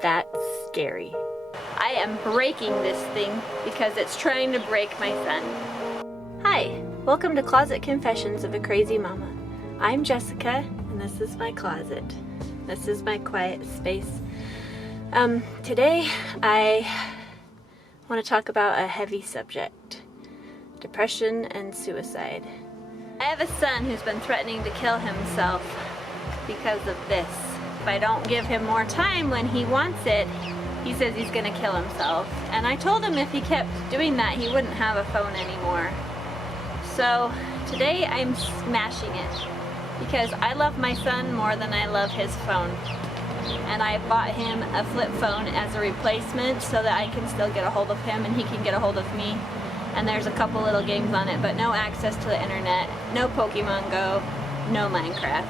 That's scary. I am breaking this thing because it's trying to break my son. Hi, welcome to Closet Confessions of a Crazy Mama. I'm Jessica, and this is my closet. This is my quiet space. Today I want to talk about a heavy subject: depression and suicide. I have a son who's been threatening to kill himself because of this. If I don't give him more time when he wants it, he says he's gonna kill himself. And I told him if he kept doing that, he wouldn't have a phone anymore. So today I'm smashing it because I love my son more than I love his phone. And I bought him a flip phone as a replacement so that I can still get a hold of him and he can get a hold of me. And there's a couple little games on it, but no access to the internet, no Pokemon Go, no Minecraft.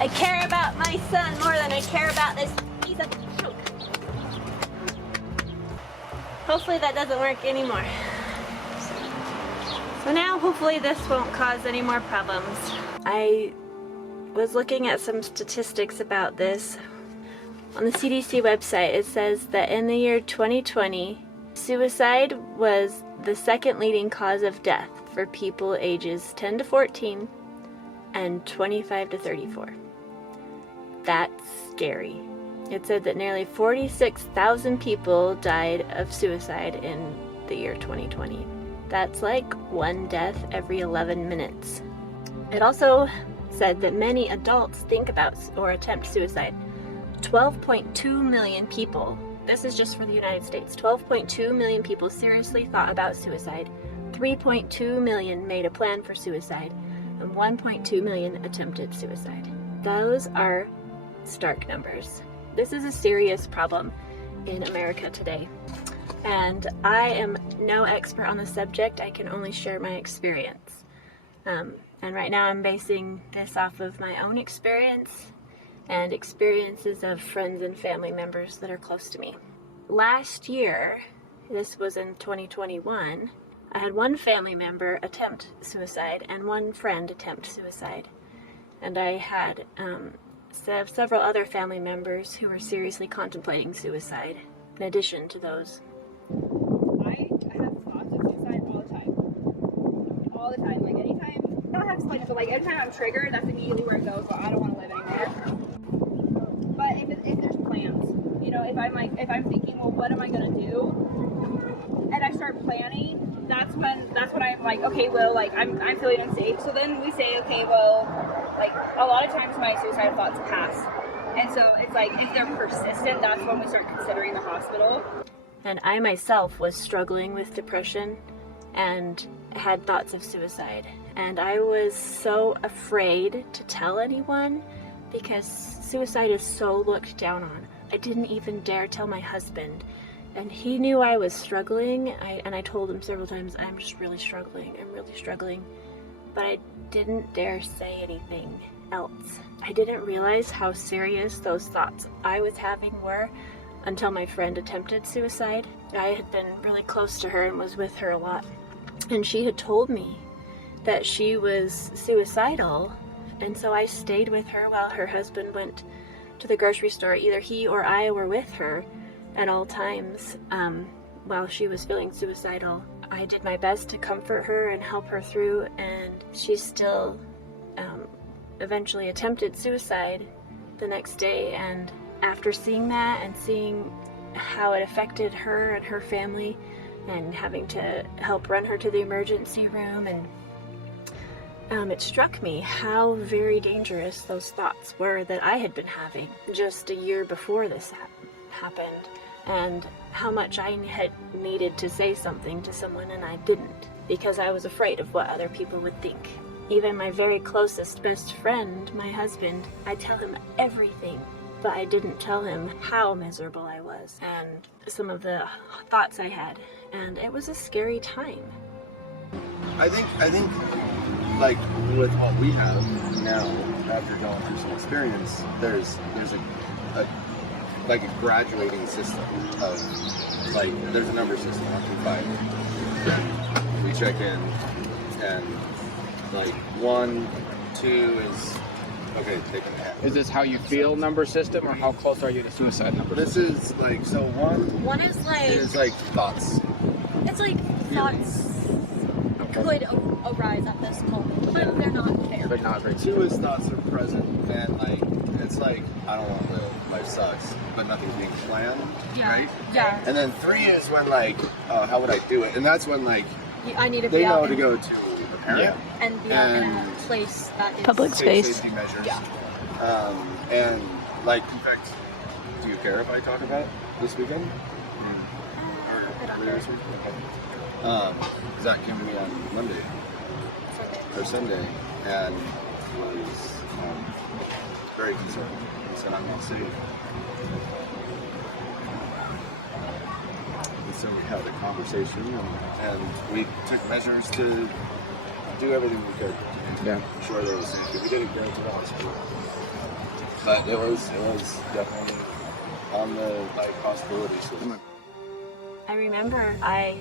I care about my son more than I care about this piece of junk. Hopefully that doesn't work anymore. So now hopefully this won't cause any more problems. I was looking at some statistics about this. On the CDC website it says that in the year 2020, suicide was the second leading cause of death for people ages 10 to 14 and 25 to 34. That's scary. It said that nearly 46,000 people died of suicide in the year 2020. That's like one death every 11 minutes. It also said that many adults think about or attempt suicide. 12.2 million people, this is just for the United States, 12.2 million people seriously thought about suicide. 3.2 million made a plan for suicide, and 1.2 million attempted suicide. Those are stark numbers. This is a serious problem in America today. And I am no expert on the subject, I can only share my experience. And right now I'm basing this off of my own experience and experiences of friends and family members that are close to me. Last year, this was in 2021, I had one family member attempt suicide and one friend attempt suicide. And I had several other family members who were seriously contemplating suicide, in addition to those. I have thoughts of suicide all the time. All the time. Like anytime, I don't have to explain it, but like anytime I'm triggered, that's immediately where it goes, well, I don't want to live anymore. But if there's plans, you know, if I'm thinking, well, what am I going to do? And I start planning, that's when I'm like, okay, well, like I'm feeling unsafe. So then we say, okay, well, like a lot of times my suicidal thoughts pass. And so it's like, if they're persistent, that's when we start considering the hospital. And I myself was struggling with depression and had thoughts of suicide. And I was so afraid to tell anyone because suicide is so looked down on. I didn't even dare tell my husband. And he knew I was struggling, and I told him several times, I'm just really struggling, I'm really struggling. But I didn't dare say anything else. I didn't realize how serious those thoughts I was having were until my friend attempted suicide. I had been really close to her and was with her a lot. And she had told me that she was suicidal, and so I stayed with her while her husband went to the grocery store. Either he or I were with her at all times while she was feeling suicidal. I did my best to comfort her and help her through, and she still eventually attempted suicide the next day. And after seeing that and seeing how it affected her and her family and having to help run her to the emergency room, and it struck me how very dangerous those thoughts were that I had been having just a year before this happened, and how much I had needed to say something to someone and I didn't because I was afraid of what other people would think. Even my very closest best friend, my husband, I tell him everything, but I didn't tell him how miserable I was and some of the thoughts I had, and it was a scary time. I think like with what we have now, after going through some experience, there's a like a graduating system of, like, there's a number system, 1 through 5. And we check in, and like 1, 2 is okay, taking a hand. Is this how you feel number system, or how close are you to suicide number This system? is like, so one is is like thoughts. it's like thoughts could arise at this moment, but they're not there. But not very Two is thoughts are present, and like, it's like, I don't want to live, life sucks, but nothing's being planned, right? Yeah. And then three is when like, how would I do it? And that's when like, I need to they be know out to in, go to the parent. and be out in a and place that is Public space. Safety measures. Yeah. And like, in fact, do you care if I talk about this weekend? I don't Later care. this week? Okay. Zach came to me on Monday or Sunday and was very concerned. He said, I'm not safe. And so we had a conversation and we took measures to do everything we could to ensure there was safety. We didn't go to the hospital, but it was definitely on the like possibility. So I remember I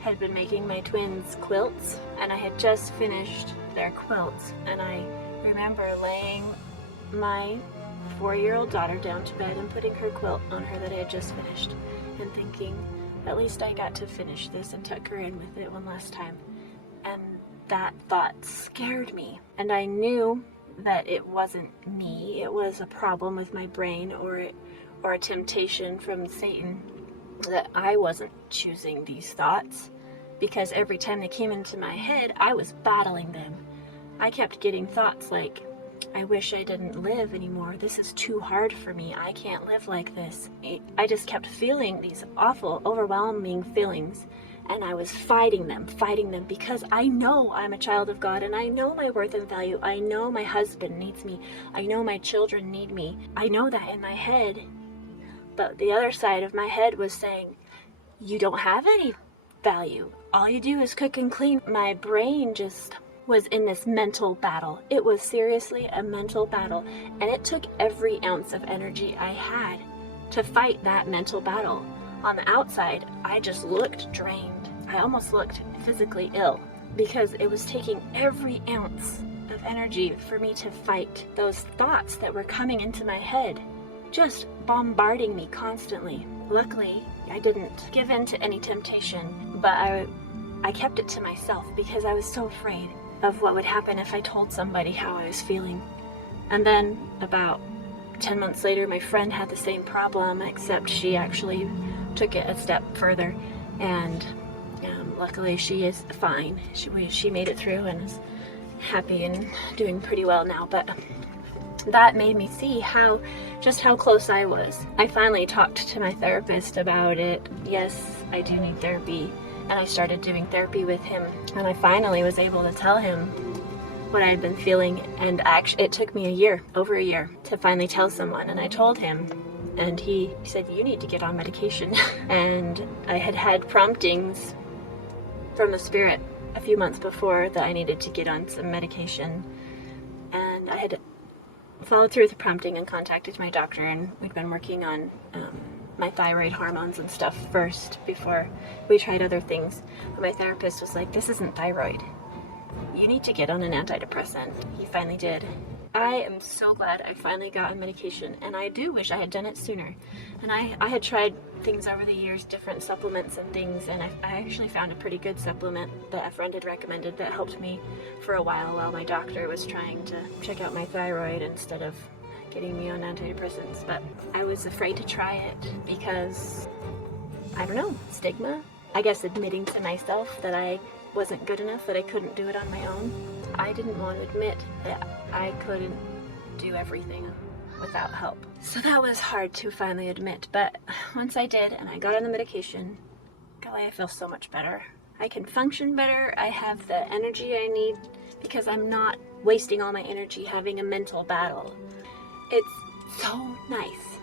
had been making my twins quilts, and I had just finished their quilts, and I remember laying my 4-year-old daughter down to bed and putting her quilt on her that I had just finished, and thinking, at least I got to finish this and tuck her in with it one last time. And that thought scared me, and I knew that it wasn't me, it was a problem with my brain or a temptation from Satan, that I wasn't choosing these thoughts, because every time they came into my head, I was battling them. I kept getting thoughts like, I wish I didn't live anymore. This is too hard for me. I can't live like this. I just kept feeling these awful, overwhelming feelings, and I was fighting them because I know I'm a child of God, and I know my worth and value. I know my husband needs me. I know my children need me. I know that in my head. But the other side of my head was saying, you don't have any value. All you do is cook and clean. My brain just was in this mental battle. It was seriously a mental battle. And it took every ounce of energy I had to fight that mental battle. On the outside, I just looked drained. I almost looked physically ill because it was taking every ounce of energy for me to fight those thoughts that were coming into my head, just bombarding me constantly. Luckily, I didn't give in to any temptation, but I kept it to myself because I was so afraid of what would happen if I told somebody how I was feeling. And then about 10 months later, my friend had the same problem, except she actually took it a step further, and luckily she is fine. She made it through and is happy and doing pretty well now, but that made me see just how close I was. I finally talked to my therapist about it. Yes, I do need therapy, and I started doing therapy with him, and I finally was able to tell him what I had been feeling, and actually it took me over a year to finally tell someone, and I told him, and he said, you need to get on medication. And I had had promptings from the Spirit a few months before that I needed to get on some medication, and I had followed through with the prompting and contacted my doctor, and we'd been working on my thyroid hormones and stuff first before we tried other things. But my therapist was like, this isn't thyroid. You need to get on an antidepressant. He finally did. I am so glad I finally got on medication, and I do wish I had done it sooner. And I had tried things over the years, different supplements and things, and I actually found a pretty good supplement that a friend had recommended that helped me for a while my doctor was trying to check out my thyroid instead of getting me on antidepressants. But I was afraid to try it because, I don't know, stigma? I guess admitting to myself that I wasn't good enough, that I couldn't do it on my own. I didn't want to admit that I couldn't do everything without help. So that was hard to finally admit, but once I did and I got on the medication, golly, I feel so much better. I can function better, I have the energy I need because I'm not wasting all my energy having a mental battle. It's so nice.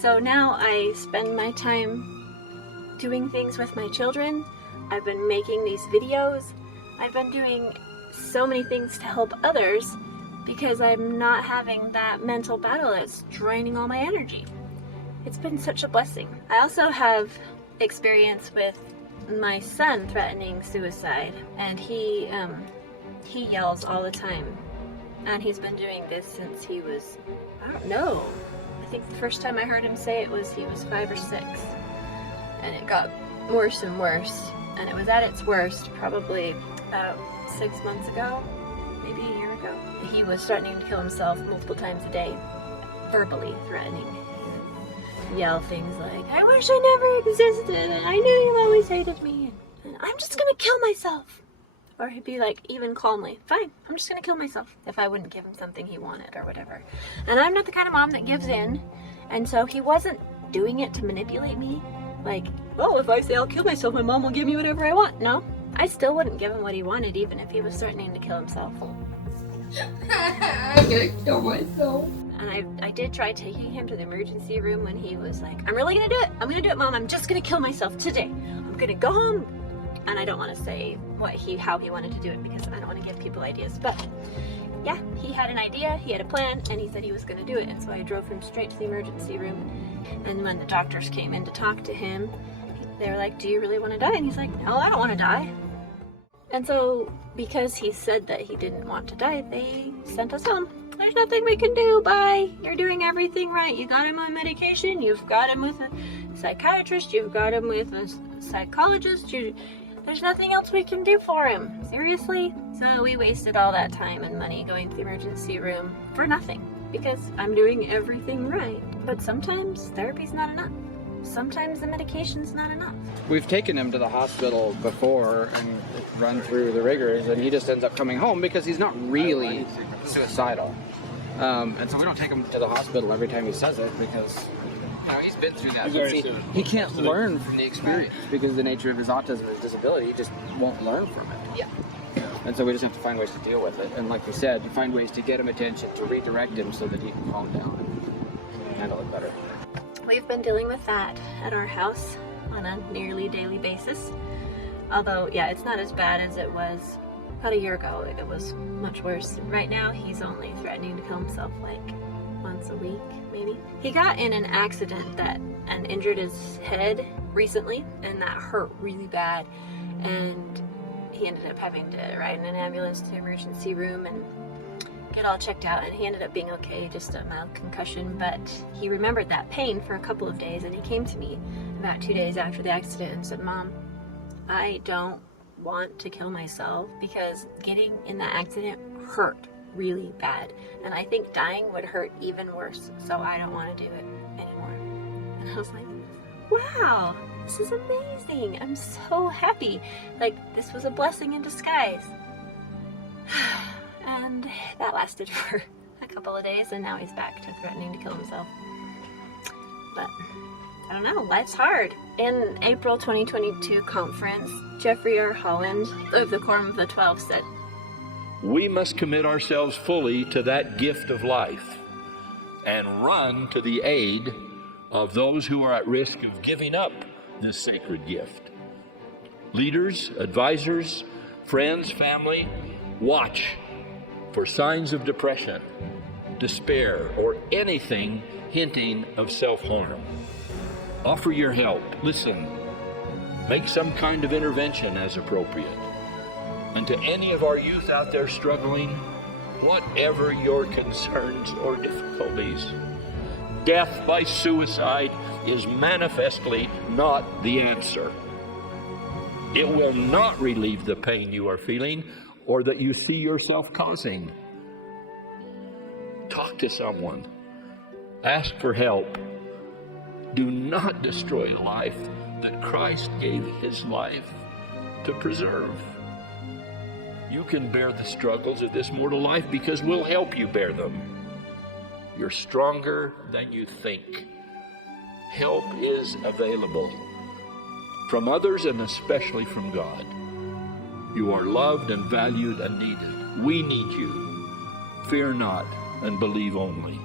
So now I spend my time doing things with my children. I've been making these videos. I've been doing so many things to help others because I'm not having that mental battle that's draining all my energy. It's been such a blessing. I also have experience with my son threatening suicide, and he yells all the time. And he's been doing this since he was, I don't know. I think the first time I heard him say it was he was 5 or 6. And it got worse and worse. And it was at its worst probably about 6 months ago, maybe a year ago. He was threatening to kill himself multiple times a day, verbally threatening. He'd yell things like, I wish I never existed, and I knew you always hated me, and I'm just gonna kill myself. Or he'd be like, even calmly, fine, I'm just gonna kill myself, if I wouldn't give him something he wanted or whatever. And I'm not the kind of mom that gives in, and so he wasn't doing it to manipulate me. Like, well, if I say I'll kill myself, my mom will give me whatever I want. No, I still wouldn't give him what he wanted, even if he was threatening to kill himself. I'm gonna kill myself. And I did try taking him to the emergency room when he was like, I'm really gonna do it. I'm gonna do it, Mom. I'm just gonna kill myself today. I'm gonna go home. And I don't want to say how he wanted to do it because I don't want to give people ideas. But yeah, he had an idea, he had a plan, and he said he was gonna do it. And so I drove him straight to the emergency room. And when the doctors came in to talk to him, they were like, do you really want to die? And he's like, no, I don't want to die. And so because he said that he didn't want to die, they sent us home. There's nothing we can do. Bye. You're doing everything right. You got him on medication. You've got him with a psychiatrist. You've got him with a psychologist. There's nothing else we can do for him. Seriously? So we wasted all that time and money going to the emergency room for nothing because I'm doing everything right. But sometimes therapy's not enough. Sometimes the medication's not enough. We've taken him to the hospital before and run through the rigors, and he just ends up coming home because he's not really suicidal. And so we don't take him to the hospital every time he says it because he's been through that. He can't learn from the experience because of the nature of his autism and his disability. He just won't learn from it. Yeah. And so we just have to find ways to deal with it. And like we said, to find ways to get him attention, to redirect him so that he can calm down and handle it better. We've been dealing with that at our house on a nearly daily basis. Although, yeah, it's not as bad as it was about a year ago. It was much worse. Right now, he's only threatening to kill himself like once a week, maybe. He got in an accident and injured his head recently, and that hurt really bad. And he ended up having to ride in an ambulance to the emergency room and get all checked out, and he ended up being okay, just a mild concussion, but he remembered that pain for a couple of days, and he came to me about 2 days after the accident and said, Mom, I don't want to kill myself because getting in that accident hurt really bad, and I think dying would hurt even worse, so I don't want to do it anymore. And I was like, wow, this is amazing. I'm so happy. Like, this was a blessing in disguise. And that lasted for a couple of days, and now he's back to threatening to kill himself. But I don't know, life's hard. In April 2022 conference, Jeffrey R. Holland of the Quorum of the 12 said, we must commit ourselves fully to that gift of life and run to the aid of those who are at risk of giving up this sacred gift. Leaders, advisors, friends, family, watch for signs of depression, despair, or anything hinting of self-harm. Offer your help. Listen. Make some kind of intervention as appropriate. And to any of our youth out there struggling, whatever your concerns or difficulties, death by suicide is manifestly not the answer. It will not relieve the pain you are feeling or that you see yourself causing. Talk to someone. Ask for help. Do not destroy a life that Christ gave his life to preserve. You can bear the struggles of this mortal life because we'll help you bear them. You're stronger than you think. Help is available from others and especially from God. You are loved and valued and needed. We need you. Fear not and believe only.